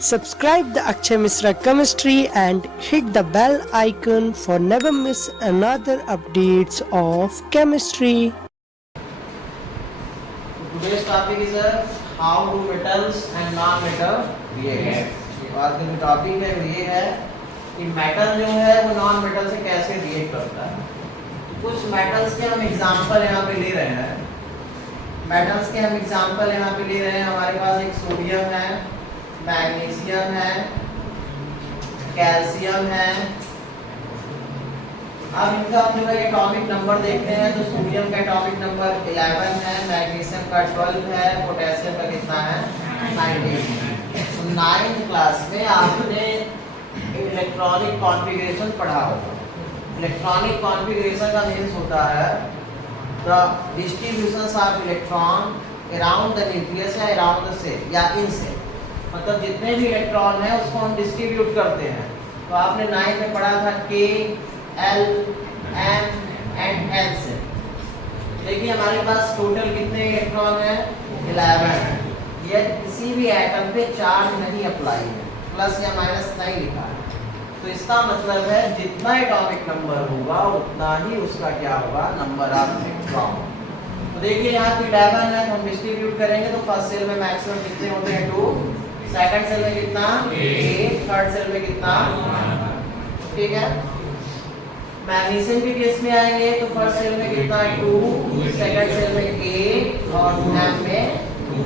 Subscribe the Akshay Misra Chemistry and hit the bell icon for never miss another updates of chemistry. Today's topic is how do metals and non-metal react. आज का जो topic है वो ये है कि metal जो है वो नॉन मेटल से कैसे रिएक्ट करता है। कुछ मेटल्स के हम एग्जांपल यहाँ पे ले रहे हैं। मेटल्स के हम एग्जांपल यहाँ पे ले रहे हैं। हमारे पास एक सोडियम है, मैग्नीशियम है, कैल्शियम है। अब इनका हम जो है एटॉमिक नंबर देखते हैं तो सोडियम का एटॉमिक नंबर 11 है, मैग्नीशियम का 12 है, पोटेशियम का कितना है 19 है। तो 9th क्लास में आपने इलेक्ट्रॉनिक कॉन्फ़िगरेशन पढ़ा होगा। इलेक्ट्रॉनिक कॉन्फ़िगरेशन का मीन्स होता है the distributions of electron around the nucleus या अराउंड द सेल या इन सेल, मतलब जितने भी इलेक्ट्रॉन हैं उसको हम डिस्ट्रीब्यूट करते हैं। तो आपने 9th में पढ़ा था K, L, M and N से। देखिए हमारे पास टोटल कितने इलेक्ट्रॉन हैं 11 है। ये किसी भी एटम पे चार्ज नहीं अप्लाई है, प्लस या माइनस नहीं लिखा है। तो इसका मतलब है जितना एटॉमिक नंबर होगा उतना ही उसका क्या होगा नंबर ऑफ इलेक्ट्रॉन। तो देखिए यहाँ पे 11 है तो हम डिस्ट्रीब्यूट करेंगे तो फर्स्ट सेल में मैक्सिमम कितने होते हैं 2, सेकंड सेल में कितना 8, थर्ड सेल में कितना, ठीक है। मैग्नीशियम के केस में आएंगे तो फर्स्ट सेल में कितना 2, सेकंड सेल में 8 और एम में 2।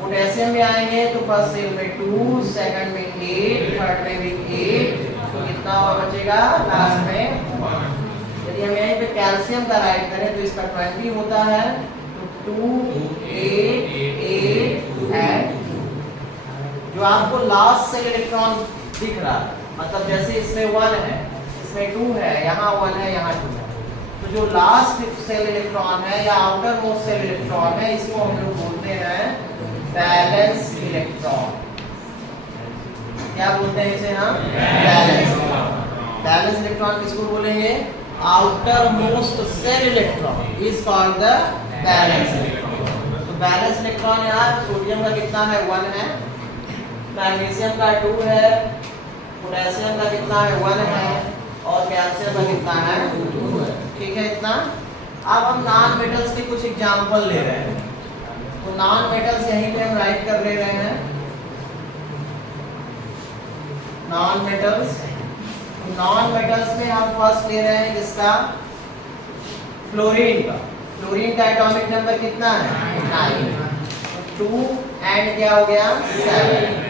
पोटेशियम में आएंगे तो फर्स्ट सेल में 2, सेकंड में 8, थर्ड में भी 8, तो कितना और बचेगा लास्ट में 1। यदि हम यहीं पे कैल्शियम का राइट करें तो इसका 20 होता है, तो 2, 8, 8 एंड 2। जो आपको लास्ट सेल इलेक्ट्रॉन दिख रहा है, मतलब जैसे इसमें 1 है, इसमें 2 है, यहाँ 1 है, यहाँ 2 है, तो जो लास्ट सेल इलेक्ट्रॉन है या आउटर मोस्ट सेल इलेक्ट्रॉन है इसको हम लोग बोलते हैं बैलेंस इलेक्ट्रॉन। क्या बोलते हैं इसे हम बैलेंस। बैलेंस इलेक्ट्रॉन किसको बोलेंगे outer most shell electron is called the balance electron. तो बैलेंस इलेक्ट्रॉन यहाँ सोडियम का कितना है 1 है, मैग्नीशियम का 2 है, पोटेशियम का कितना है 1 है और कैल्शियम का कितना है 2 है, ठीक है इतना। अब हम नॉन मेटल्स के कुछ एग्जांपल ले रहे हैं। तो नॉन मेटल्स यहीं पे हम राइट कर ले रहे हैं नॉन मेटल्स। नॉन मेटल्स में हम फर्स्ट ले रहे हैं किसका फ्लोरीन का। फ्लोरीन का एटॉमिक नंबर कितना है 9, 2 एंड क्या हो गया 7।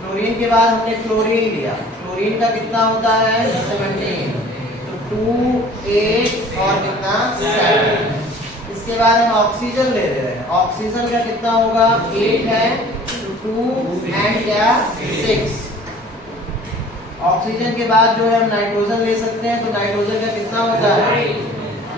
फ्लोरीन के बाद हमने क्लोरीन लिया, क्लोरीन का कितना होता है 17, तो 2, 8 और कितना 7। इसके बाद हम ऑक्सीजन ले रहे हैं, ऑक्सीजन का कितना होगा 8 है, तो 2 एंड क्या 6। ऑक्सीजन के बाद जो है हम नाइट्रोजन ले सकते हैं, तो नाइट्रोजन का कितना होता है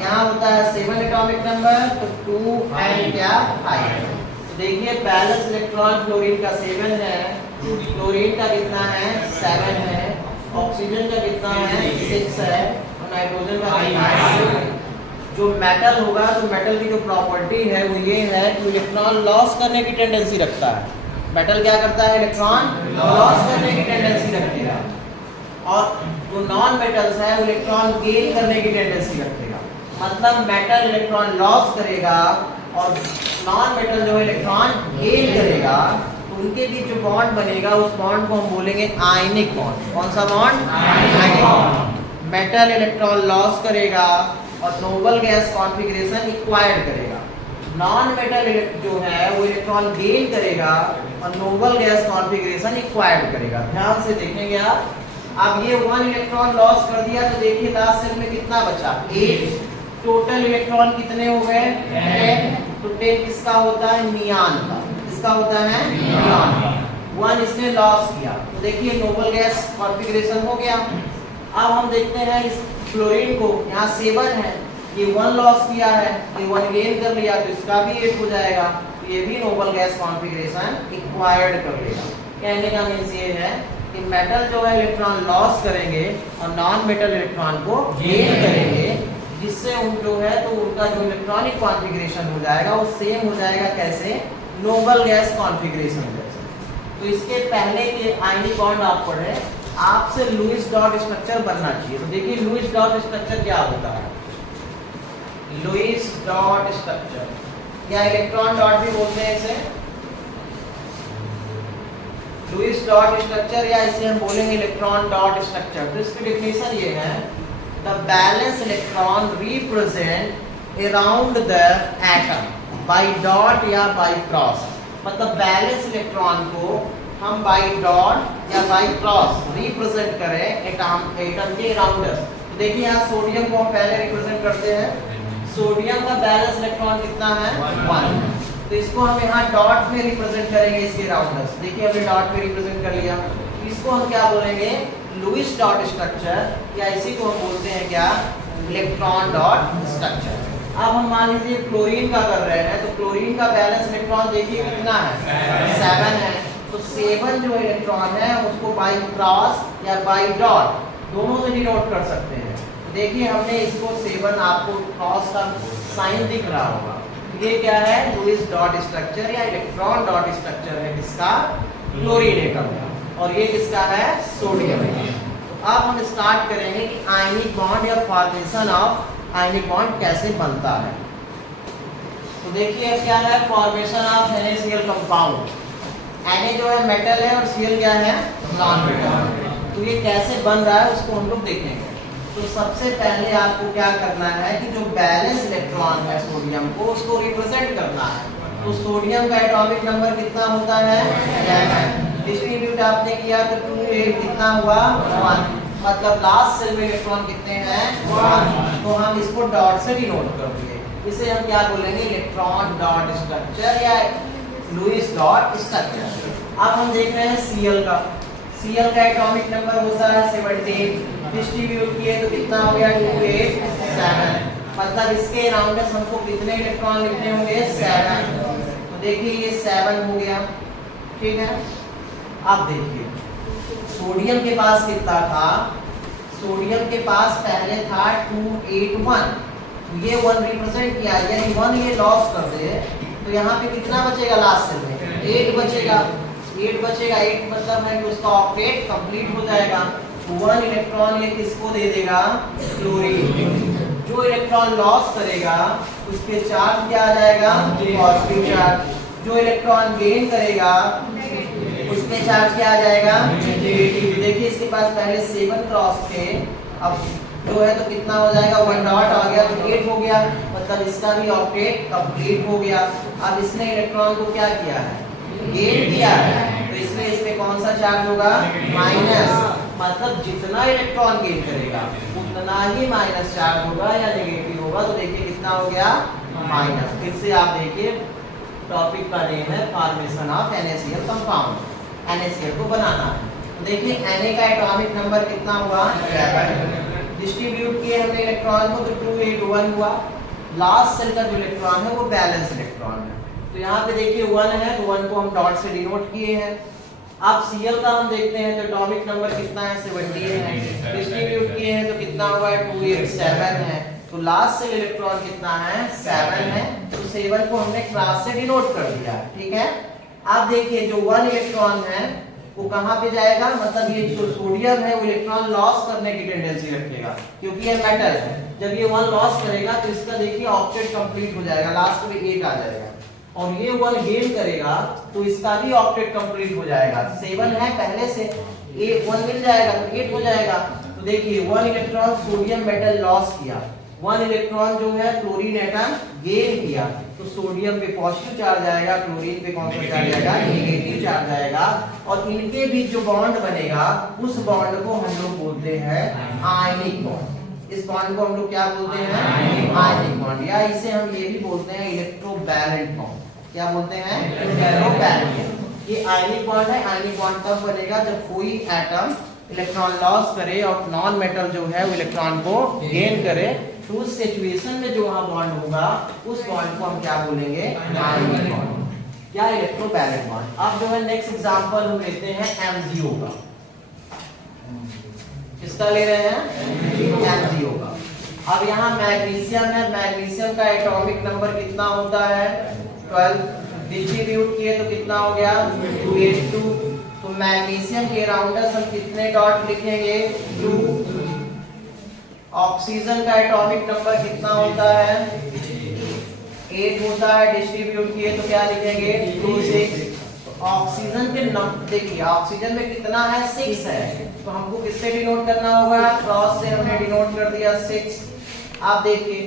यहाँ होता है 7 एटॉमिक नंबर, तो 2 एंड क्या 5। तो देखिए बैलेंस इलेक्ट्रॉन फ्लोरीन का 7 है, क्लोरीन का कितना है 7 है, ऑक्सीजन का कितना है 6 है और नाइट्रोजन का कितना है। जो मेटल होगा तो मेटल की जो प्रॉपर्टी है वो ये है कि इलेक्ट्रॉन लॉस करने की टेंडेंसी रखता है। मेटल क्या करता है इलेक्ट्रॉन लॉस करने की टेंडेंसी रखेगा, और जो नॉन मेटल्स है वो इलेक्ट्रॉन गेन करने की टेंडेंसी रखेगा। मतलब मेटल इलेक्ट्रॉन लॉस करेगा और नॉन मेटल जो इलेक्ट्रॉन गेन करेगा, तो उनके बीच जो बॉन्ड बनेगा उस बॉन्ड को हम बोलेंगे आयनिक बॉन्ड। कौन सा bond ionic bond. Metal electron loss करेगा और नोबल गैस कॉन्फ़िगरेशन एक्वायर्ड करेगा। नॉन मेटल जो है वो इलेक्ट्रॉन गेन करेगा और नोबल गैस कॉन्फ़िगरेशन एक्वायर्ड करेगा। ध्यान से देखेंगे आप। अब ये 1 इलेक्ट्रॉन लॉस कर दिया तो देखिए लास्ट सेल में कितना बचा 8। टोटल इलेक्ट्रॉन कितने हो गए 10। तो 10 किसका होता है नियॉन का, किसका होता है नियॉन का। 1 इसने लॉस किया तो देखिए नोबल गैस कॉन्फ़िगरेशन हो गया। अब हम देखते हैं इस फ्लोरीन को, यहाँ 7 है, ये 1 लॉस किया है, ये 1 गेन कर लिया तो इसका भी 8 हो जाएगा, तो ये भी नोबल गैस कॉन्फ़िगरेशन एक्वायर्ड कर लेगा। कहने का मीन्स ये है कि मेटल जो है इलेक्ट्रॉन लॉस करेंगे और नॉन मेटल इलेक्ट्रॉन को गेन करेंगे, जिससे उन जो है तो उनका जो इलेक्ट्रॉनिक कॉन्फ़िगरेशन हो जाएगा वो सेम हो जाएगा कैसे नोबल गैस कॉन्फ़िगरेशन जैसे। तो इसके पहले के आयनिक बॉन्ड आप पढ़े, आपसे लुईस डॉट स्ट्रक्चर बनना चाहिए। तो देखिए लुईस डॉट स्ट्रक्चर क्या होता है, लुईस डॉट स्ट्रक्चर या इलेक्ट्रॉन डॉट भी बोलते हैं इसे, लुईस डॉट स्ट्रक्चर या इसे हम बोलेंगे इलेक्ट्रॉन डॉट स्ट्रक्चर। तो इसकी डेफिनेशन ये है, the balance electron represent around the atom by dot या बाय क्रॉस। मतलब बैलेंस इलेक्ट्रॉन को हम बाय डॉट या बाय क्रॉस रिप्रेजेंट करें एटम के अराउंड। तो देखिए यहाँ सोडियम को हम पहले रिप्रेजेंट करते हैं, सोडियम का बैलेंस इलेक्ट्रॉन कितना है 1, तो इसको हम यहाँ डॉट में रिप्रेजेंट करेंगे इसके अराउंड। देखिए हमने डॉट में रिप्रेजेंट कर लिया, इसको हम क्या बोलेंगे लुईस डॉट स्ट्रक्चर या इसी को हम बोलते हैं क्या इलेक्ट्रॉन डॉट स्ट्रक्चर। अब हम मान लीजिए क्लोरीन का कर रहे हैं, तो क्लोरीन का बैलेंस इलेक्ट्रॉन देखिए कितना है 7 है। तो 7 जो इलेक्ट्रॉन है उसको बाई क्रॉस या बाई डॉट दोनों से डिनोट कर सकते हैं। तो देखिए हमने इसको 7 आपको क्रॉस का साइन दिख रहा होगा, ये क्या है लुईस डॉट स्ट्रक्चर या इलेक्ट्रॉन डॉट स्ट्रक्चर है किसका क्लोरीन एटम का, और ये किसका है सोडियम। तो अब हम स्टार्ट करेंगे कि आयनिक बॉन्ड या फॉर्मेशन ऑफ आयनिक बॉन्ड कैसे बनता है। तो देखिए क्या है formation of NaCl compound, Na जो है मेटल है और Cl क्या है नॉन मेटल। तो ये कैसे बन रहा है उसको हम लोग देखेंगे। तो सबसे पहले आपको क्या करना है कि जो बैलेंस इलेक्ट्रॉन है सोडियम को उसको रिप्रेजेंट करना है। तो सोडियम का एटॉमिक नंबर कितना होता है 11, डिस्ट्रीब्यूट आपने किया तो 2 8 कितना हुआ 1, मतलब लास्ट सेल में इलेक्ट्रॉन कितने हैं 1। तो हम इसको डॉट से डिनोट कर दिए, इसे हम क्या बोलेंगे इलेक्ट्रॉन डॉट स्ट्रक्चर या लुईस डॉट स्ट्रक्चर। अब हम देख रहे हैं Cl का, Cl का एटॉमिक नंबर होता है 17, डिस्ट्रीब्यूट किए तो कितना हो गया 2 8 7, मतलब इसके अराउंड हमको कितने इलेक्ट्रॉन लिखने होंगे 7। तो देखिए ये 7 हो गया, ठीक है। अब देखिए सोडियम के पास कितना था, सोडियम के पास पहले था 2 8 1, ये 1 रिप्रेजेंट किया, यानी 1 ये लॉस कर दे तो यहाँ पे कितना बचेगा लास्ट सेल में 8 बचेगा, 8 बचेगा, 8 मतलब है कि उसका ऑक्टेट कंप्लीट हो जाएगा। 1 इलेक्ट्रॉन ये किसको दे देगा क्लोरीन, जो इलेक्ट्रॉन लॉस करेगा उसके चार्ज क्या आ जाएगा पॉजिटिव चार्ज, जो इलेक्ट्रॉन गेन करेगा उसके चार्ज क्या आ जाएगा नेगेटिव। देखिए इसके पास पहले 7 क्रॉस थे, अब जो है तो कितना हो जाएगा 1 डॉट आ गया तो 8 हो गया, मतलब इसका भी ऑक्टेट कंप्लीट हो गया। अब इसने इलेक्ट्रॉन को क्या किया है गेन किया है, तो इसमें इसमें कौन सा चार्ज होगा माइनस, मतलब जितना इलेक्ट्रॉन गेन करेगा उतना ही माइनस चार्ज होगा या नेगेटिव होगा। तो देखिए कितना हो गया माइनस। फिर से आप देखिए टॉपिक का नेम है formation of NaCl compound, NaCl को बनाना है। तो देखिए Na का एटॉमिक नंबर कितना हुआ 11, डिस्ट्रीब्यूट किए हमने इलेक्ट्रॉन को तो 2 8 1 हुआ, लास्ट सेल का जो इलेक्ट्रॉन है वो बैलेंस इलेक्ट्रॉन है। तो यहाँ पे देखिए 1 है तो 1 को हम डॉट से डिनोट किए हैं। अब Cl का हम देखते हैं तो एटॉमिक नंबर कितना है 17 है, डिस्ट्रीब्यूट किए हैं तो कितना हुआ है 2 8 7 है, तो लास्ट सेल इलेक्ट्रॉन कितना है 7 है, तो 7 को हमने क्रॉस से डिनोट कर दिया, ठीक है। अब देखिए जो 1 इलेक्ट्रॉन है वो कहाँ पे जाएगा, मतलब ये जो सोडियम है वो इलेक्ट्रॉन लॉस करने की टेंडेंसी रखेगा क्योंकि ये मेटल है। जब ये 1 लॉस करेगा तो इसका देखिए ऑक्टेट कंप्लीट हो जाएगा, लास्ट में 8 आ जाएगा, और ये 1 गेन करेगा तो इसका भी ऑक्टेट कंप्लीट हो जाएगा। 7 है पहले से, 1 मिल जाएगा तो 8 हो जाएगा। तो देखिए 1 इलेक्ट्रॉन सोडियम मेटल लॉस किया, 1 इलेक्ट्रॉन जो है क्लोरीन एटम गेन किया, तो सोडियम पे पॉजिटिव चार्ज आएगा, क्लोरीन पे कौन सा चार्ज आएगा नेगेटिव चार्ज आएगा, और इनके बीच जो बॉन्ड बनेगा उस बॉन्ड को हम लोग बोलते हैं आयनिक बॉन्ड। इस बॉन्ड को हम लोग क्या बोलते हैं आयनिक बॉन्ड, या इसे हम ये भी बोलते हैं इलेक्ट्रोवैलेंट बॉन्ड। क्या बोलते हैं इलेक्ट्रोवैलेंट। ये आयनिक बॉन्ड है, आयनिक बॉन्ड तब बनेगा जब कोई एटम इलेक्ट्रॉन लॉस करे और नॉन मेटल जो है वो इलेक्ट्रॉन को गेन करे, तो उस सिचुएशन में जो वहां बॉन्ड होगा उस बॉन्ड को हम क्या बोलेंगे आयनिक बॉन्ड या इलेक्ट्रोवैलेंट बॉन्ड। अब जो है नेक्स्ट एग्जांपल हम लेते हैं MgO का। किसका ले रहे हैं MgO का। अब यहाँ मैग्नीशियम है, मैग्नीशियम का एटॉमिक नंबर कितना होता है 12, डिस्ट्रीब्यूट किए तो कितना हो गया 282, मैग्नीशियम के अराउंड हम कितने डॉट लिखेंगे? 2। ऑक्सीजन का एटॉमिक नंबर कितना होता है? 8 होता है। डिस्ट्रीब्यूट किए तो क्या लिखेंगे? 2 6। ऑक्सीजन के नंबर देखिए, ऑक्सीजन में कितना है? 6 है। तो हमको किससे डिनोट करना होगा? क्रॉस से हमने डिनोट कर दिया 6। आप देखिए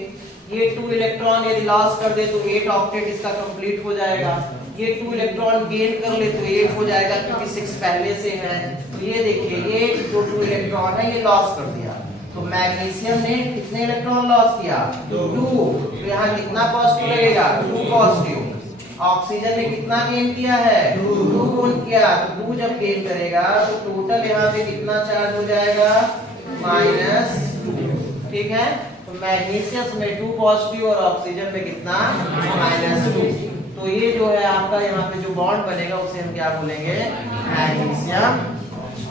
ये 2 इलेक्ट्रॉन यदि लॉस कर दे तो 8 ऑक्टेट इसका कंप्लीट हो जाएगा। ये 2 इलेक्ट्रॉन गेन कर ले तो 8 हो जाएगा क्योंकि 6 पहले से है। तो ये देखिए ये जो 2 इलेक्ट्रॉन है ये लॉस कर दिया। तो मैग्नीशियम ने कितने इलेक्ट्रॉन लॉस किया? 2। तो यहाँ कितना पॉजिटिव लगेगा? 2 पॉजिटिव। ऑक्सीजन ने कितना गेन किया है? 2 गेन किया। तो 2 जब गेन करेगा तो टोटल यहाँ पे कितना चार्ज हो जाएगा? -2। ठीक है, तो मैग्नीशियम में 2 पॉजिटिव और ऑक्सीजन में कितना? -2। तो ये जो है आपका यहाँ पे जो बॉन्ड बनेगा उसे हम क्या बोलेंगे? Magnesium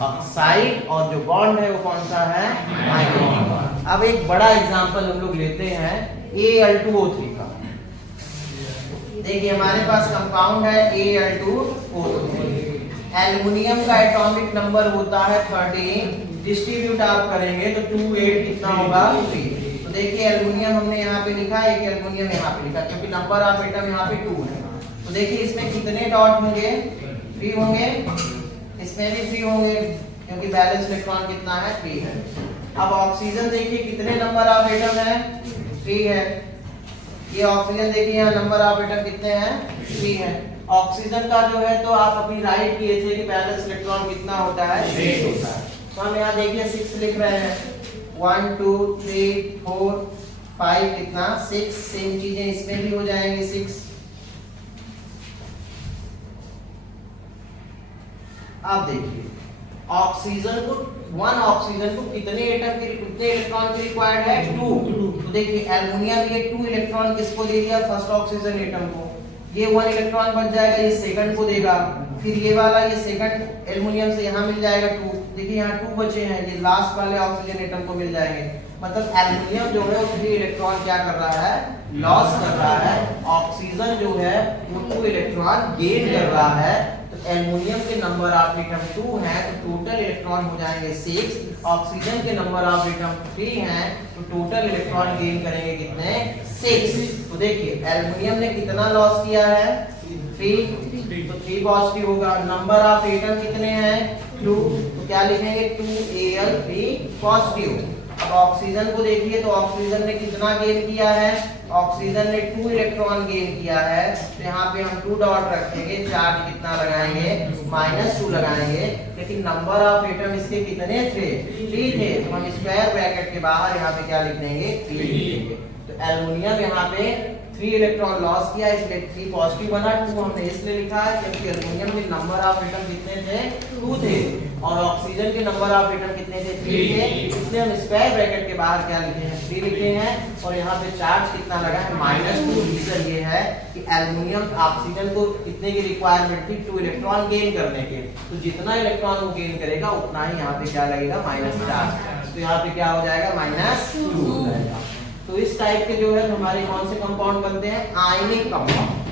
oxide. और जो बॉन्ड है वो कौन सा है? हाइड्रोजन। अब एक बड़ा एग्जांपल हम लोग लेते हैं Al2O3 का। देखिए हमारे पास कंपाउंड है Al2O3। एल्युमिनियम का एटॉमिक नंबर होता है 13। डिस्ट्रीब्यूट आप करेंगे तो 2 8 कितना होगा? 3। तो देखिए एल्युमिनियम हमने यहाँ पे लिखा, एक एल्युमिनियम यहाँ पे लिखा क्योंकि नंबर ऑफ एटम यहाँ पे 2 है। तो देखिए इसमें कितने डॉट होंगे? 3 होंगे। इसमें भी 3 होंगे क्योंकि बैलेंस इलेक्ट्रॉन कितना है? 3 है। अब ऑक्सीजन देखिए कितने नंबर ऑफ एटम है? 3 है। ये ऑक्सीजन देखिए यहाँ नंबर ऑफ एटम कितने हैं? 3 है। ऑक्सीजन का जो है तो आप अभी राइट किए थे कि बैलेंस इलेक्ट्रॉन कितना होता है? 6 होता है। तो हम यहाँ देखिए 6 लिख रहे हैं। 1 2 3 4 5 कितना? 6। सेम चीजें इसमें भी हो जाएंगे 6। आप देखिए ऑक्सीजन को 1 ऑक्सीजन को कितने एटम की कितने इलेक्ट्रॉन की रिक्वायर्ड है? 2। तो देखिए एल्युमिनियम ये 2 इलेक्ट्रॉन किसको दे दिया? फर्स्ट ऑक्सीजन एटम को। ये 1 इलेक्ट्रॉन बच जाएगा, ये सेकंड को देगा। फिर ये वाला ये सेकंड एल्युमिनियम से यहाँ मिल जाएगा 2। देखिए यहाँ 2 बचे हैं, ये लास्ट वाले ऑक्सीजन एटम को मिल जाएंगे। मतलब एल्युमिनियम जो है वो 3 इलेक्ट्रॉन क्या कर रहा है? लॉस कर रहा है। ऑक्सीजन जो है वो 2 इलेक्ट्रॉन गेन कर रहा है। एल्युमिनियम के नंबर ऑफ एटम 2 हैं तो टोटल इलेक्ट्रॉन हो जाएंगे 6। ऑक्सीजन के नंबर ऑफ एटम 3 हैं तो टोटल इलेक्ट्रॉन गेन करेंगे कितने? 6। तो देखिए एल्युमिनियम ने कितना लॉस किया है? 3। तो 3 पॉजिटिव होगा। नंबर ऑफ एटम कितने हैं? 2। तो क्या लिखेंगे? 2Al3 positive. अब ऑक्सीजन को देखिए तो ऑक्सीजन ने कितना गेन किया है? ऑक्सीजन ने 2 इलेक्ट्रॉन गेन किया है। तो यहाँ पे हम 2 डॉट रखेंगे। चार्ज कितना लगाएंगे? -2 लगाएंगे। लेकिन नंबर ऑफ एटम इसके कितने थे? 3 थे। तो हम स्क्वायर ब्रैकेट के बाहर यहाँ पे क्या लिख देंगे? 3 लिख देंगे। तो एल्युमिनियम यहाँ पे 3 इलेक्ट्रॉन लॉस किया इसलिए 3 पॉजिटिव बना। 2 हमने इसलिए लिखा है क्योंकि एल्युमिनियम के नंबर ऑफ एटम कितने थे? 2 थे और ऑक्सीजन के नंबर ऑफ एटम कितने थे? 3 थे। इसलिए हम स्क्वायर ब्रैकेट के बाहर क्या लिखे हैं? 3 लिखे हैं। और यहाँ पे चार्ज कितना लगा है? -2। रीजन ये है कि एल्युमिनियम ऑक्सीजन को कितने की रिक्वायरमेंट थी? 2 इलेक्ट्रॉन गेन करने के। तो जितना इलेक्ट्रॉन वो गेन करेगा उतना ही यहाँ पे क्या लगेगा? Minus charge. तो यहाँ पे क्या हो जाएगा? -2 हो जाएगा। तो इस टाइप के जो है हमारे कौन से कंपाउंड बनते हैं? Ionic compound.